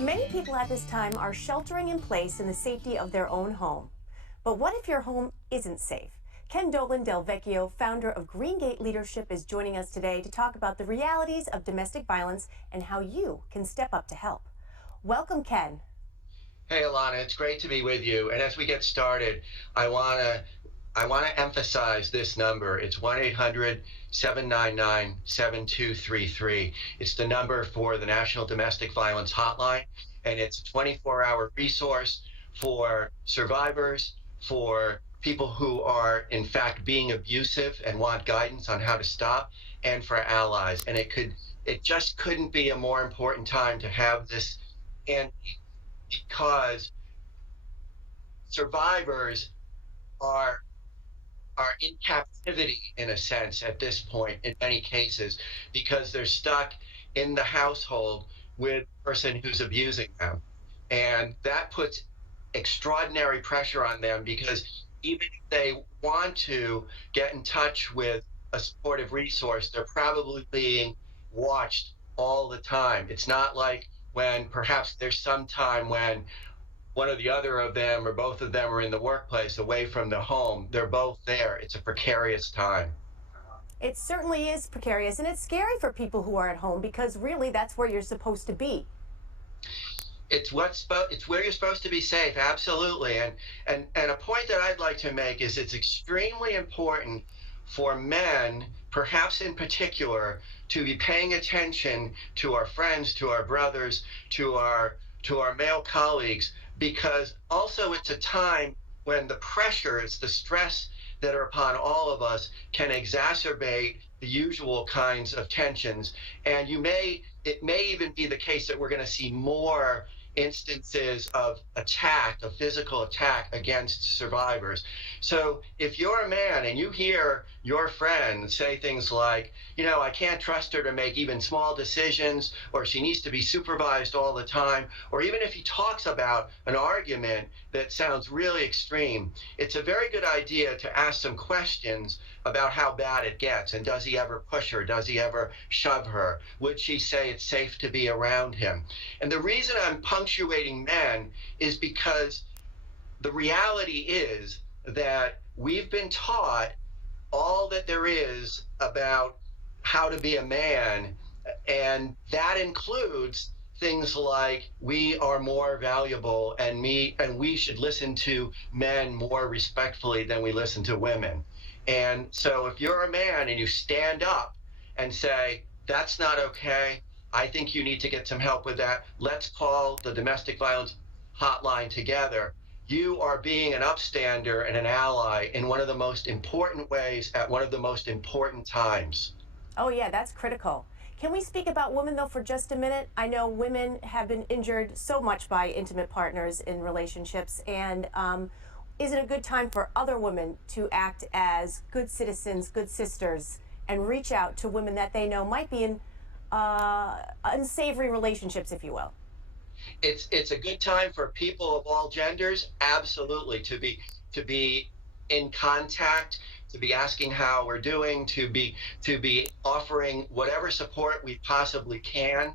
Many people at this time are sheltering in place in the safety of their own home. But what if your home isn't safe? Ken Dolan-Del, founder of Green Gate Leadership, is joining us today to talk about the realities of domestic violence and how you can step up to help. Welcome, Ken. Hey, Alana, it's great to be with you. And as we get started, I want to I want to emphasize this number. It's 1-800-799-7233. It's the number for the National Domestic Violence Hotline, and it's a 24-hour resource for survivors, for people who are in fact being abusive and want guidance on how to stop, and for allies. And it just couldn't be a more important time to have this, and because survivors are in captivity in a sense at this point in many cases, because they're stuck in the household with the person who's abusing them, and that puts extraordinary pressure on them, because even if they want to get in touch with a supportive resource, they're probably being watched all the time. It's not like when perhaps there's some time when one or the other of them or both of them are in the workplace away from the home. They're both there. It's a precarious time. It certainly is precarious, and it's scary for people who are at home because really that's where you're supposed to be. It's where you're supposed to be safe, absolutely. And a point that I'd like to make is it's extremely important for men, perhaps in particular, to be paying attention to our friends, to our brothers, to our male colleagues, because also it's a time when the pressures, the stress that are upon all of us can exacerbate the usual kinds of tensions. And it may even be the case that we're going to see more instances of attack, of physical attack against survivors. So if you're a man and you hear your friend say things like, I can't trust her to make even small decisions, or she needs to be supervised all the time, or even if he talks about an argument that sounds really extreme, it's a very good idea to ask some questions about how bad it gets. And does he ever push her? Does he ever shove her? Would she say it's safe to be around him? And the reason I'm punctuating men is because the reality is that we've been taught all that there is about how to be a man, and that includes things like we are more valuable, and we should listen to men more respectfully than we listen to women. And so if you're a man and you stand up and say, that's not okay, I think you need to get some help with that, let's call the domestic violence hotline together, you are being an upstander and an ally in one of the most important ways at one of the most important times. Oh, yeah, that's critical. Can we speak about women, though, for just a minute? I know women have been injured so much by intimate partners in relationships, and is it a good time for other women to act as good citizens, good sisters, and reach out to women that they know might be in unsavory relationships, if you will? It's a good time for people of all genders, absolutely, to be in contact, to be asking how we're doing, to be offering whatever support we possibly can.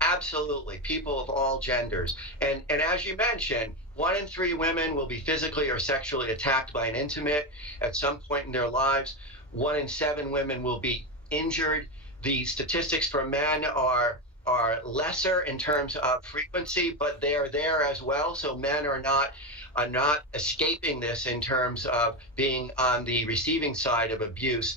Absolutely, people of all genders. And as you mentioned, 1 in 3 women will be physically or sexually attacked by an intimate at some point in their lives. 1 in 7 women will be injured. The statistics for men are lesser in terms of frequency, but they are there as well. So men are not escaping this in terms of being on the receiving side of abuse.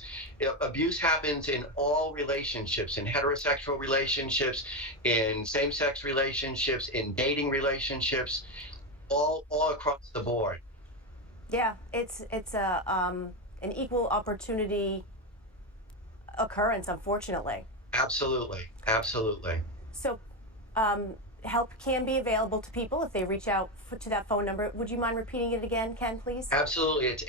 Abuse happens in all relationships, in heterosexual relationships, in same-sex relationships, in dating relationships, all across the board. Yeah, it's an equal opportunity occurrence, unfortunately. Absolutely, absolutely. So, help can be available to people if they reach out to that phone number. Would you mind repeating it again, Ken, please? Absolutely. It's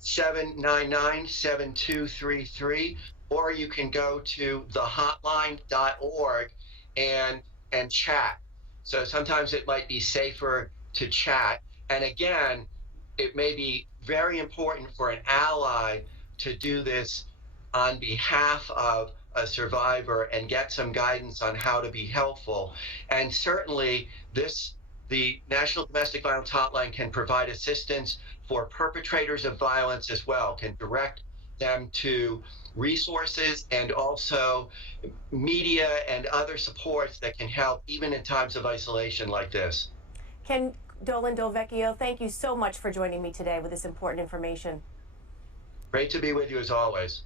800-799-7233, or you can go to thehotline.org and chat. So sometimes it might be safer to chat. And again, it may be very important for an ally to do this on behalf of a survivor and get some guidance on how to be helpful. And certainly the National Domestic Violence Hotline can provide assistance for perpetrators of violence as well, can direct them to resources and also media and other supports that can help even in times of isolation like this. Ken Dolan-Del, thank you so much for joining me today with this important information. Great to be with you as always.